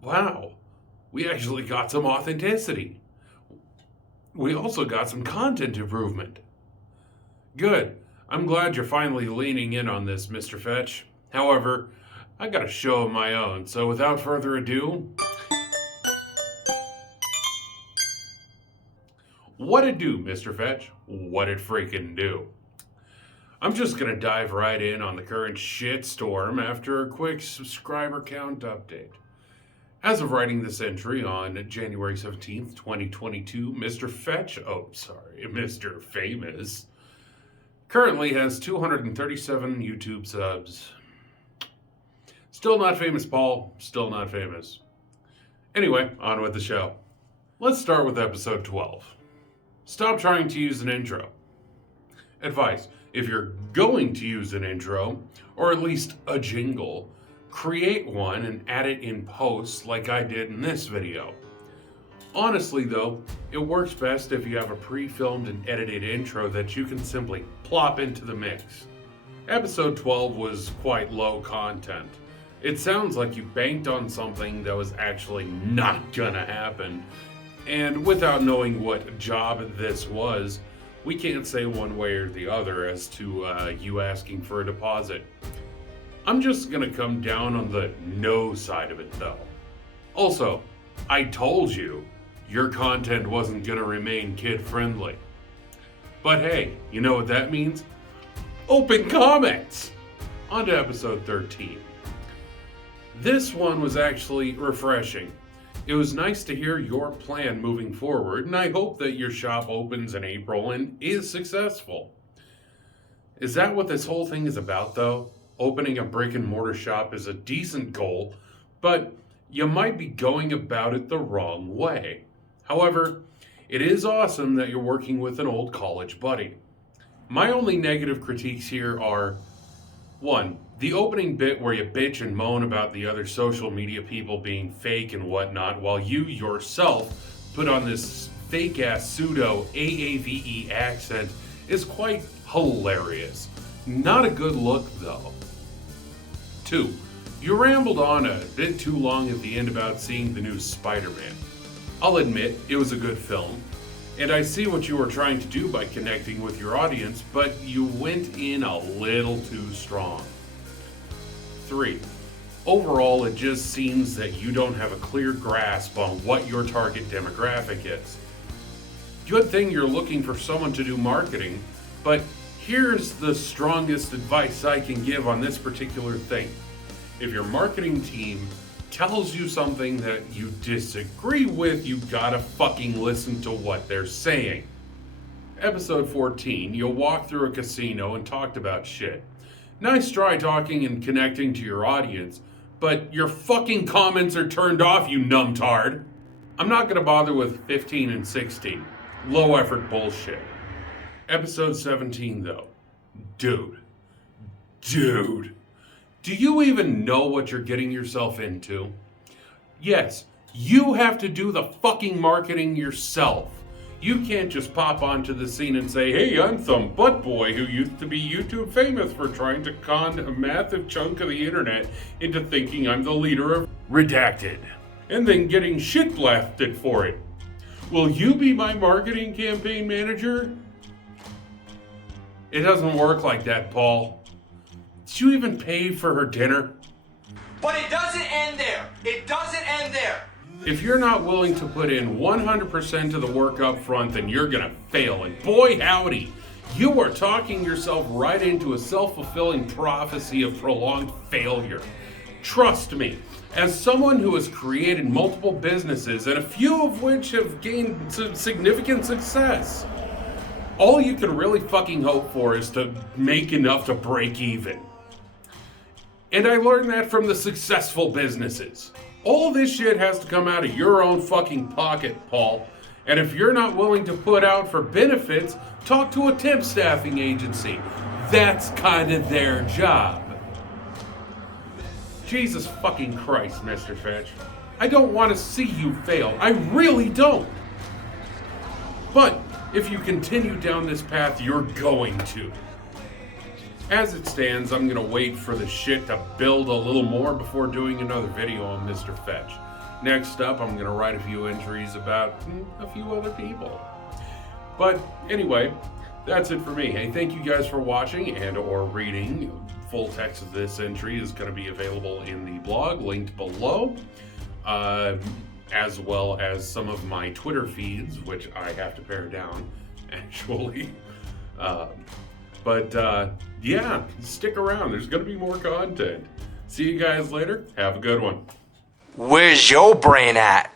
Wow, we actually got some authenticity. We also got some content improvement. Good. I'm glad you're finally leaning in on this, Mr. Fetch. However, I got a show of my own, so without further ado, what it do, Mr. Fetch? What it freaking do? I'm just gonna dive right in on the current shitstorm after a quick subscriber count update. As of writing this entry on January 17th, 2022, Mr. Mr. Famous, currently has 237 YouTube subs. Still not famous, Paul. Still not famous. Anyway, on with the show. Let's start with episode 12. Stop trying to use an intro. Advice: if you're going to use an intro, or at least a jingle, create one and add it in post like I did in this video. Honestly though, it works best if you have a pre-filmed and edited intro that you can simply plop into the mix. Episode 12 was quite low content. It sounds like you banked on something that was actually not gonna happen, and without knowing what job this was, we can't say one way or the other as to you asking for a deposit. I'm just gonna come down on the no side of it though. Also, I told you your content wasn't gonna remain kid-friendly. But hey, you know what that means? Open comments! On to episode 13. This one was actually refreshing. It was nice to hear your plan moving forward, and I hope that your shop opens in April and is successful. Is that what this whole thing is about though? Opening a brick and mortar shop is a decent goal, but you might be going about it the wrong way. However, it is awesome that you're working with an old college buddy. My only negative critiques here are: 1. The opening bit where you bitch and moan about the other social media people being fake and whatnot, while you yourself put on this fake ass pseudo AAVE accent, is quite hilarious. Not a good look though. 2. You rambled on a bit too long at the end about seeing the new Spider-Man. I'll admit, it was a good film, and I see what you were trying to do by connecting with your audience, but you went in a little too strong. 3. Overall, it just seems that you don't have a clear grasp on what your target demographic is. Good thing you're looking for someone to do marketing, but here's the strongest advice I can give on this particular thing. If your marketing team tells you something that you disagree with, you gotta fucking listen to what they're saying. Episode 14, you walked through a casino and talked about shit. Nice try talking and connecting to your audience, but your fucking comments are turned off, you numbtard. I'm not gonna bother with 15 and 16. Low effort bullshit. Episode 17 though. Dude. Do you even know what you're getting yourself into? Yes, you have to do the fucking marketing yourself. You can't just pop onto the scene and say, hey, I'm some butt boy who used to be YouTube famous for trying to con a massive chunk of the internet into thinking I'm the leader of Redacted, and then getting shit blasted for it. Will you be my marketing campaign manager? It doesn't work like that, Paul. Did you even pay for her dinner? But it doesn't end there. It doesn't end there. If you're not willing to put in 100% of the work up front, then you're gonna fail. And boy howdy, you are talking yourself right into a self-fulfilling prophecy of prolonged failure. Trust me, as someone who has created multiple businesses, and a few of which have gained some significant success, all you can really fucking hope for is to make enough to break even. And I learned that from the successful businesses. All this shit has to come out of your own fucking pocket, Paul. And if you're not willing to put out for benefits, talk to a temp staffing agency. That's kind of their job. Jesus fucking Christ, Mr. Fetch. I don't want to see you fail. I really don't. But if you continue down this path, you're going to. As it stands, I'm gonna wait for the shit to build a little more before doing another video on Mr. Fetch. Next up, I'm going to write a few entries about a few other people. But anyway, that's it for me. Hey, thank you guys for watching and or reading. Full text of this entry is going to be available in the blog, linked below, as well as some of my Twitter feeds, which I have to pare down, actually. Yeah, stick around. There's going to be more content. See you guys later. Have a good one. Where's your brain at?